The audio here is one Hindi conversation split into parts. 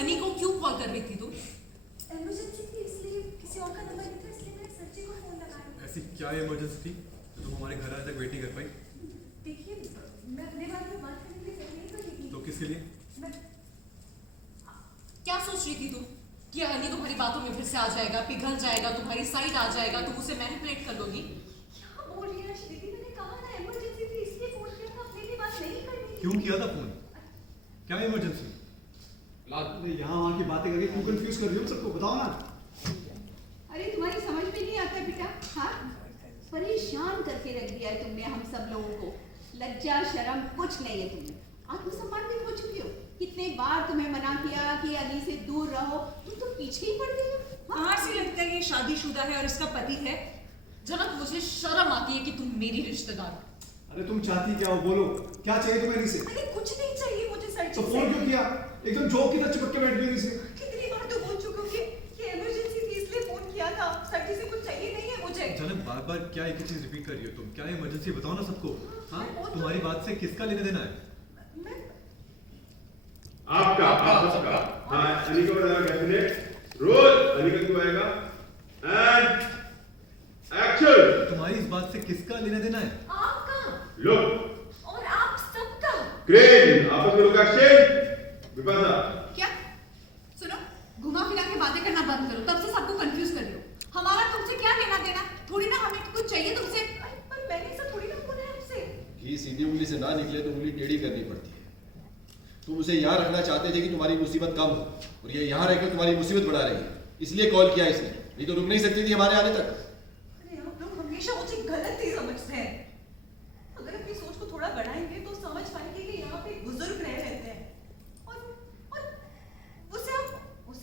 हनी को क्यों कॉल कर रही थी तू? इमरजेंसी थी इसलिए किसी और का नंबर नहीं था इसलिए मैंने सच्ची को फोन लगाया। ऐसी क्या इमरजेंसी थी तो तुम हमारे घर आने तक वेट नहीं कर पाई? देखिए मैं अपने बारे में बात करने के लिए पहले ही कर रही तो थी। किसके लिए? मैं क्या सोच रही थी तू कि हनी तुम्हारी बातों में फिर से आ जाएगा, पिघल जाएगा, तुम्हारी साइड आ जाएगा, तुम उसे मैनिपुलेट कर लोगी? क्या बोल रही है श्रुति? मैंने कहा ना इमरजेंसी थी इसलिए फोन किया था, अपने लिए बात नहीं करनी थी। क्यों किया था फोन? क्या इमरजेंसी? यहाँ वहाँ की बातें करके क्यों कंफ्यूज कर रही हो सबको, बताओ ना। अरे तुम्हारी समझ में नहीं आता बेटा, हाँ? परेशान करके रख दिया है तुमने हम सब लोगों को। लज्जा शर्म कुछ नहीं है तुम्हें। आत्मसम्मान भी खो चुकी हो। कितने बार तुम्हें मना किया कि अली से दूर रहो, तुम तो पीछे ही पड़ गई हो। कहाँ से लगता है ये शादीशुदा है और इसका पति है? जनक, मुझे शर्म आती है कि तुम मेरी रिश्तेदार हो। अरे तुम चाहती क्या हो, बोलो क्या चाहिए तुम्हें से? अरे कुछ नहीं चाहिए मुझे सर तो फोन क्यों किया? एकदम जोक की तरह चिपक के बैठ गई से। कितनी बार तो बोल चुकी हूँ कि इमरजेंसी थी इसलिए फोन किया था। सर से कुछ चाहिए नहीं है मुझे। जनक, बार बार क्या एक ही चीज रिपीट कर रही हो तुम? क्या इमरजेंसी बताओ ना सबको। हाँ, मैं बोल तो तुम्हारी रही हूँ। बात से किसका लेने देना है? मैं आपका आप सबका। हाँ, अली को बताया डेफिनेट रोज अली का क्यों आएगा एंड एक्शन। तुम्हारी इस बात से किसका लेना देना है? आपका लुक और आप सबका। ग्रेट, आपस में लोग एक्शन। विपाशा क्या? सुनो, घुमा फिरा के बातें करना बंद करो। तब से सबको कंफ्यूज कर रहे हो। हमारा तुमसे क्या लेना देना? थोड़ी ना हमें कुछ चाहिए तुमसे। पर मैंने ऐसा थोड़ी ना बोला है आपसे। घी सीधी उंगली से ना निकले तो उंगली टेढ़ी करनी पड़ती है। तुम उसे यहाँ रखना चाहते थे कि तुम्हारी मुसीबत कम हो, और ये यहाँ रहकर तुम्हारी मुसीबत बढ़ा रही है। इसलिए कॉल किया इसने, नहीं तो रुक नहीं सकती थी हमारे आने तक। अरे आप लोग हमेशा मुझे गलत ही समझते हैं। अगर अपनी सोच को थोड़ा बढ़ाएंगे तो समझ पाएंगे कि यहाँ पे बुजुर्ग रह रहते हैं और उसे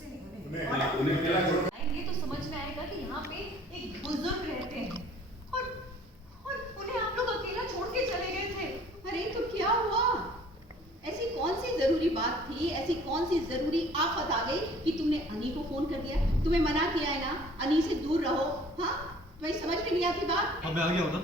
नहीं उन्हें क्या करो? आएंगे तो समझ में आएगा कि यहाँ पे एक बुजुर्ग रहते हैं और उन्हें आप लोग अकेला छोड़ के चले गए थे। अरे तो क्या हुआ? ऐसी कौन सी जरूरी बात थी, ऐसी कौन सी जरूरी आफत आ गई कि तुमने अनी को फोन कर दिया? तुम्हें मना किया है ना, अनी से दूर रहो। हाँ, तुम्हें समझ में नहीं आती बात? अब मैं आ गया हूँ ना।